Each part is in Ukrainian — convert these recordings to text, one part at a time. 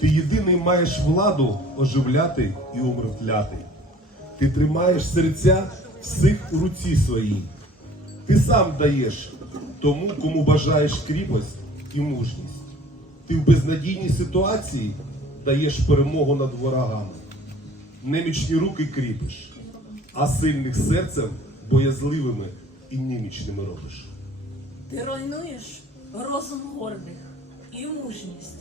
Ти єдиний маєш владу оживляти і умертвляти. Ти тримаєш серця всіх у руці своїй. Ти сам даєш тому, кому бажаєш кріпость і мужність. Ти в безнадійній ситуації даєш перемогу над ворогами. Немічні руки кріпиш, а сильних серцем боязливими і немічними робиш. Ти руйнуєш розум гордих і мужність,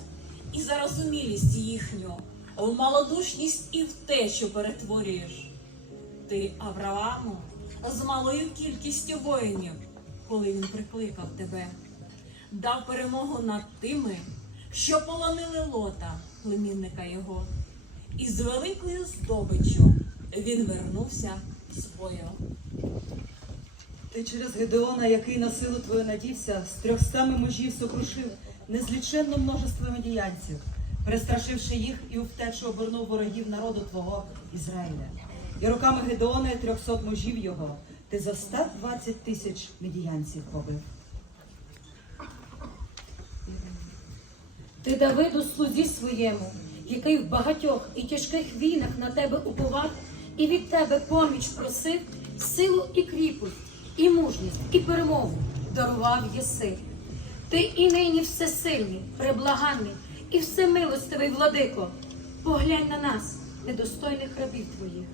і зарозумілість їхню, в малодушність і в те, що перетворюєш. Ти Аврааму з малою кількістю воїнів, коли він прикликав тебе, дав перемогу над тими, що полонили лота, племінника його, і з великою здобиччю він вернувся з бою. Ти через Гедеона, який на силу твою надівся, з трьохстами мужів сокрушив незліченно множество медіянців, перестрашивши їх і у втечу обернув ворогів народу твого Ізраїля. І руками Гедеона і трьохсот мужів його ти за 120 тисяч медіянців побив. Ти Давиду слузі своєму, який в багатьох і тяжких війнах на тебе уповав, і від тебе поміч просив, силу і кріпость, і мужність, і перемогу дарував єси. Ти і нині всесильний, преблаганний і всемилостивий владико, поглянь на нас, недостойних рабів твоїх,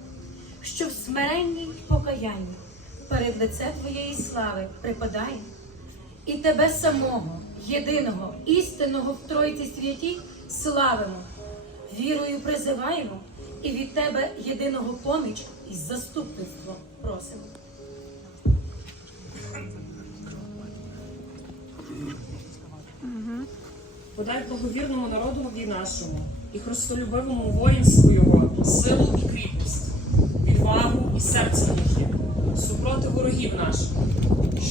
що в смиренні покаянні перед лице твоєї слави припадаємо. І тебе самого, єдиного, істинного в Тройці святій славимо, вірою призиваємо, і від тебе єдиного поміч і заступництво просимо. Подай благовірному народові нашому і христолюбивому воїнству його силу і кріпость, відвагу і серце мужнє, супроти ворогів наших,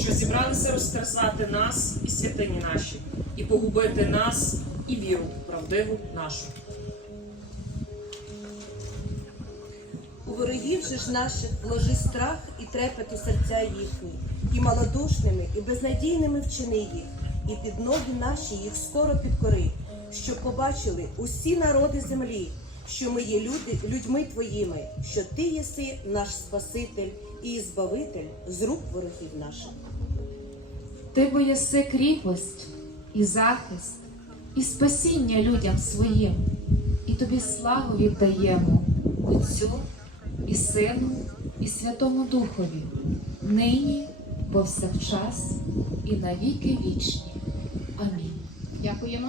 що зібралися розтерзати нас і святині наші, і погубити нас і віру правдиву нашу. У ворогів же ж наших вложи страх і трепет у серця їхні, і малодушними, і безнадійними вчини їх, і під ноги наші їх скоро підкори, щоб побачили усі народи землі, що ми є люди, людьми твоїми, що ти єси наш Спаситель і Збавитель з рук ворогів наших. Ти бо єси кріпость і захист, і спасіння людям своїм, і тобі славу віддаємо Отцю і Сину, і Святому Духові, нині, повсякчас і навіки вічні. Амінь. Дякуємо.